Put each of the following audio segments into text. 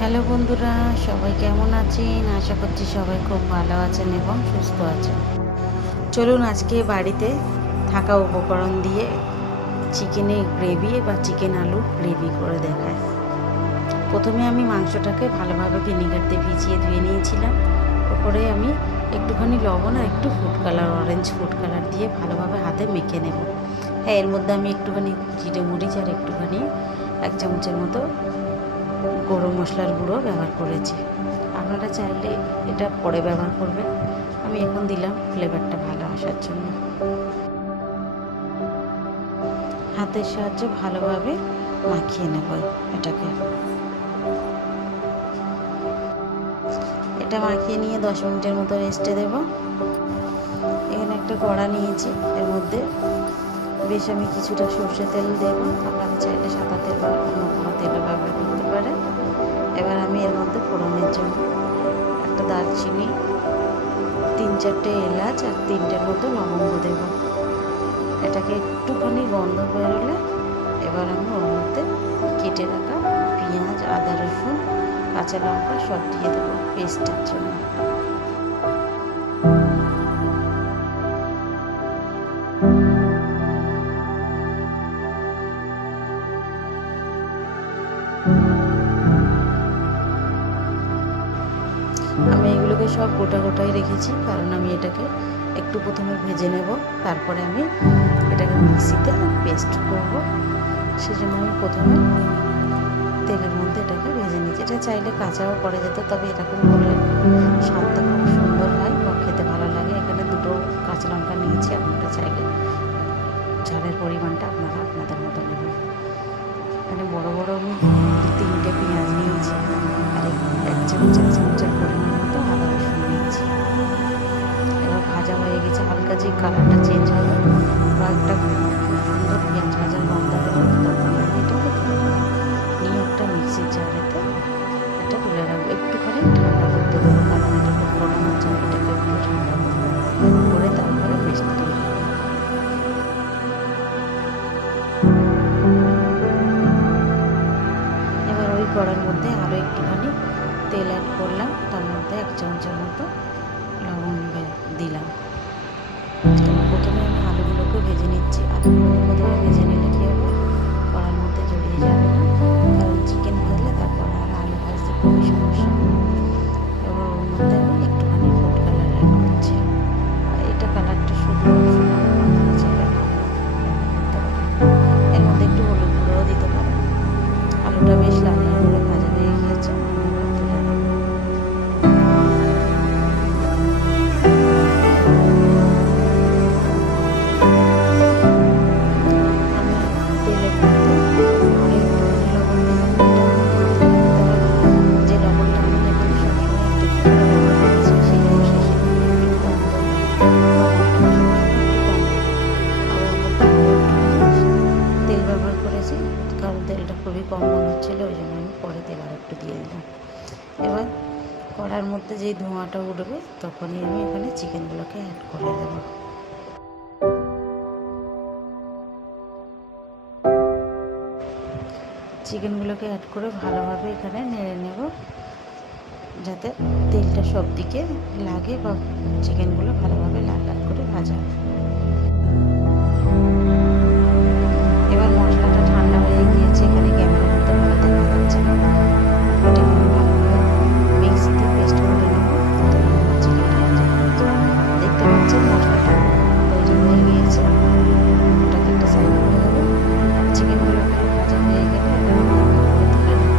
Hello বন্ধুরা, সবাই কেমন আছেন? আশা করছি সবাই খুব ভালো আছেন এবং সুস্থ আছেন। চলুন আজকে বাড়িতে থাকা উপকরণ দিয়ে চিকেনের গ্রেভি বা চিকেন আলু গ্রেভি করে দেখায়। প্রথমে আমি মাংসটাকে ভালোভাবে ভিনিগার দিয়ে ভিজিয়ে ধুয়ে নিয়েছিলাম। ওপরে আমি একটুখানি লবণ আর একটু food colour, orange food colour দিয়ে ভালোভাবে হাতে মেখে নেব। হ্যাঁ, এর মধ্যে আমি একটুখানি জিরে মরিচ আর একটুখানি 1 চামচের মতো গরম মশলার গুঁড়ো ব্যবহার করেছি। আপনারা চাইলে এটা পরে ব্যবহার করবেন, আমি এখন দিলাম ফ্লেভারটা ভালো আসার জন্য। হাতের সাহায্যে ভালোভাবে মাখিয়ে নেব এটাকে। এটা মাখিয়ে নিয়ে 10 মিনিটের মতো রেস্টে দেব। এখানে একটা কড়া নিয়েছি, এর মধ্যে বেশ আমি কিছুটা সর্ষে তেল দেব। আপনারা চাইলে সাদা তেল বা অন্য কোনো তেলও ব্যবহার করতে পারেন। এবার আমি এর মধ্যে ফোড়নের জন্য একটা দারচিনি, 3-4টে এলাচ আর 3টের মতো লবঙ্গ দেব। এটাকে একটুখানি গন্ধ বেরোলে এবার আমি ওর মধ্যে কেটে রাখা পেঁয়াজ, আদা, রসুন, কাঁচা লঙ্কা সব দিয়ে দেবো পেস্টের জন্য। আমি এগুলোকে সব গোটা গোটাই রেখেছি, কারণ আমি এটাকে একটু প্রথমে ভেজে নেব, তারপরে আমি এটাকে মিক্সিতে পেস্ট করব। সেজন্য আমি প্রথমে তেলের মধ্যে এটাকে ভেজে নিচ্ছি। এটা চাইলে কাঁচাও করা যেত, তবে এরকম করলে স্বাদটা খুব সুন্দর হয় বা খেতে ভালো লাগে। এখানে 2টো কাঁচা লঙ্কা নিয়েছি, আপনারা চাইলে ঝালের পরিমাণটা আপনারা আপনাদের মতো নেবেন। এখানে বড় বড় আমি 3টে পেঁয়াজ নিয়েছি আর 1 চামচের পরিমাণ মতো আদা রসুন নিয়েছি। এবার ভাজা হয়ে গেছে, হালকা যে কালারটা চেঞ্জ হবে বা একটা সুন্দর পেঁয়াজ ভাজার গন্ধ বেরোবে, তখন আমি এটাকে নিয়ে একটা মিক্সির জারেতে এটা তুলে রাখবো। একটুখানি ঠান্ডা করতে দেবো, কারণ এটা খুব গরম হচ্ছে, এটাকে একটু ঠান্ডা করে তারপরে পেস্ট তৈরি করবো। এবার ওই কড়ার মধ্যে আরও একটুখানি তেল অ্যাড করলাম, তার মধ্যে 1 চামচের মতো লবণ দিলাম। প্রথমে আমি আলুগুলোকে ভেজে নিচ্ছি। আলুগুলোকে প্রথমে ভেজে নিলে কী হবে, কড়ার মধ্যে জড়িয়ে যাবে না, কারণ চিকেন ভাজলে তারপর আর আলু ভাজতে খুবই সমস্যা। এবার ওর মধ্যে আমি একটুখানি ফুড কালার অ্যাড করছি। আর এটা কালারটা শুধু অপশনাল, আপনারা চাইলে না করতে পারেন। এর মধ্যে একটু হলুদ গুঁড়োও দিতে পারেন। আলুটা বেশ লাল লাল করে ভাজা হয়ে গিয়েছে, কারণ তেলটা খুবই কম মনে হচ্ছিলো, ওই জন্য আমি পরে তেল আর একটু দিয়ে দিলাম। এবার কড়ার মধ্যে যেই ধোঁয়াটা উঠবে তখনই আমি এখানে চিকেনগুলোকে অ্যাড করে দেবো। চিকেনগুলোকে অ্যাড করে ভালোভাবে এখানে নেড়ে নেব, যাতে তেলটা সব দিকে লাগে বা চিকেনগুলো ভালোভাবে লাল লাল করে ভাজা হয়। এবার মশলাটা ঠান্ডা হয়ে গিয়েছে, এখানে ক্যামেরার মধ্যে ভালো দেখা যাচ্ছে না, এটাকে আমি ভালোভাবে মিক্সিতে পেস্ট করে নেব। দেখতে পাচ্ছেন মশলাটা তৈরি হয়ে গিয়েছে, ওটাকে একটা সাইড করে দেবো। চিকেনগুলো ভাজা হয়ে গেলে এবার করে তুলে নেব।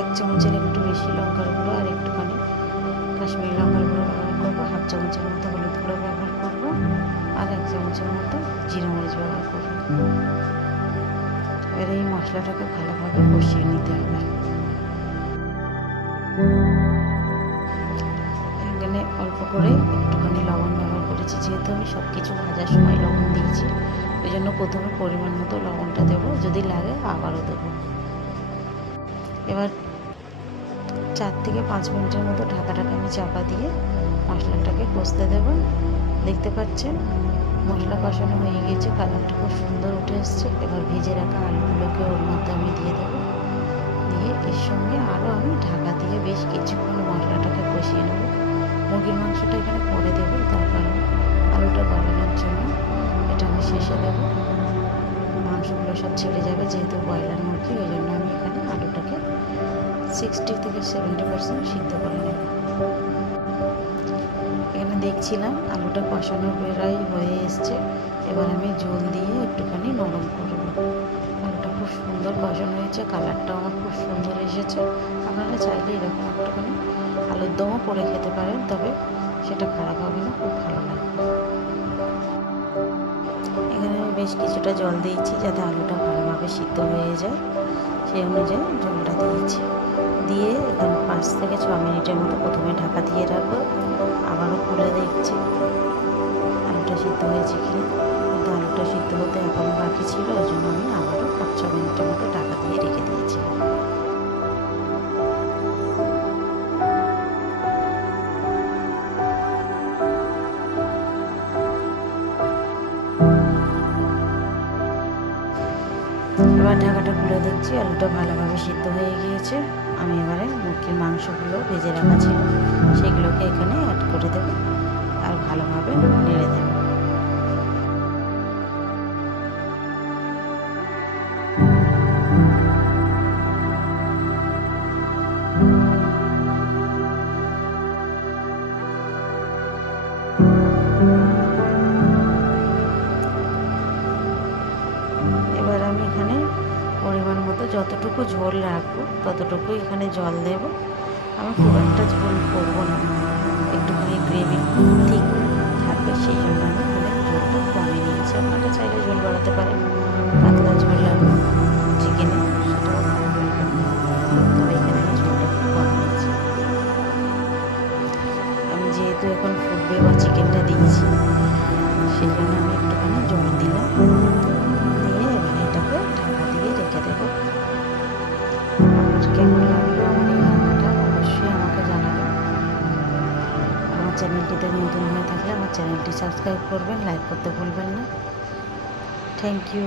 1 চামচের একটু বেশি লঙ্কার গুঁড়ো আর একটুখানি কাশ্মীরি লঙ্কার গুঁড়ো ব্যবহার করবো, 1/2 চামচের মতো হলুদ গুঁড়ো ব্যবহার করবো আর 1 চামচের মতো জিরা মরিচ ব্যবহার করবো। এবার এই মশলাটাকে ভালোভাবে কষিয়ে নিতে হবে। এখানে অল্প করে একটুখানি লবণ ব্যবহার করেছি, যেহেতু আমি সব কিছু ভাজার সময় লবণ দিয়েছি, ওই জন্য প্রথমে পরিমাণ মতো লবণটা দেবো, যদি লাগে আবারও দেবো। এবার 4 থেকে 5 মিনিটের মতো ঢাকাটাকে আমি চাপা দিয়ে মশলাটাকে কষতে দেবো। দেখতে পাচ্ছেন মশলা কষানো হয়ে গিয়েছে, কালারটা খুব সুন্দর উঠে এসছে। এবার ভেজে রাখা আলুগুলোকে ওর মধ্যে আমি দিয়ে দেবো, দিয়ে এর সঙ্গে আরও আমি ঢাকা দিয়ে বেশ কিছুক্ষণ মশলাটাকে কষিয়ে নেব। মুরগির মাংসটা এখানে পরে দেবো, তার কারণ আলুটা গলানোর জন্য এটা আমি শেষে দেবো। মাংসগুলো সব ছেড়ে যাবে, যেহেতু ব্রয়লার মুরগি, ওই জন্য আমি এখানে আলুটাকে 60 থেকে 70% সিদ্ধ করে নেব। এখানে দেখছিলাম আলুটা কষানো প্রায় হয়ে এসছে। এবার আমি জল দিয়ে একটুখানি নরম করব। আলুটা খুব সুন্দর কষানো হয়েছে, কালারটাও আমার খুব সুন্দর এসেছে। আপনারা চাইলে এরকম একটুখানি আলুর দমও করে খেতে পারেন, তবে সেটা খারাপ হবে না, খুব ভালো লাগবে। এখানে আমি বেশ কিছুটা জল দিয়েছি যাতে আলুটা ভালোভাবে সিদ্ধ হয়ে যায়, সেই অনুযায়ী জলটা দিয়েছি। দিয়ে এখানে 5 থেকে 6 মিনিটের মতো প্রথমে ঢাকা দিয়ে রাখবো। আবারও খুলে দেখছি আলুটা সিদ্ধ হয়েছে কিনা, কিন্তু আলুটা সিদ্ধ হতে এখনও বাকি ছিল, ওই জন্য আমি আবারও 5-6 মিনিটের মতো ঢাকা দিয়ে রেখে দিয়েছিলাম। এবার ঢাকাটা খুলে দেখছি আলুটা ভালোভাবে সিদ্ধ হয়ে গিয়েছে। আমি এবারে মুরগির মাংসগুলো ভেজে রাখা ছিল, সেগুলোকে এখানে অ্যাড করে দেব আর ভালোভাবে নেড়ে দেব। এবার আমি এখানে পরিমাণ মতো যতটুকু ঝোল রাখবো ততটুকুই এখানে জল দেব। আমি খুব একটা ঝোল করবো না, একটুখানি গ্রেভি ঠিক থাকবে, সেই জন্য আমি এখানে ঝোলটা কমে নিয়েছি। আপনারা চাইলে ঝোল বাড়াতে পারেন, পাতলা ঝোল লাগবে চিকেনে, সেটাও ভালো লাগবে, তবে এখানে আমি ঝোলটা একটু কম নিয়েছি। আমি যেহেতু এখন ফুটবে বা চিকেনটা দিয়েছি, সেই জন্য আমি একটুখানি জল দিলাম, দিয়ে এবার এটাকে ঢাকা দিয়ে রেখে দেবো। আপনার কেমন লাগলো আমার এই রান্নাটা অবশ্যই আমাকে জানাবেন। আমার চ্যানেলটিতে নতুন হয়ে থাকলে আমার চ্যানেলটি সাবস্ক্রাইব করবেন, লাইক করতে ভুলবেন না। Thank you.